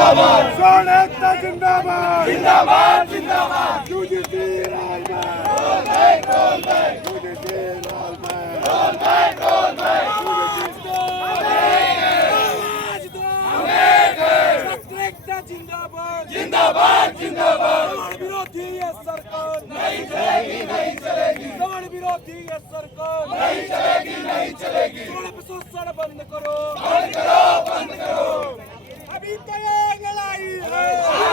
जिंदाबाद किसान एकता जिंदाबाद जिंदाबाद जिंदाबाद UGC Lalman roll back UGC Lalman roll back जिंदाबाद जिंदाबाद जिंदाबाद विरोधी ये सरकार नहीं चलेगी नहीं चलेगी विरोधी ये सरकार नहीं चलेगी नहीं चलेगी शोषण बंद करो बंद करो बंद करो अभी तो ये लड़ाई है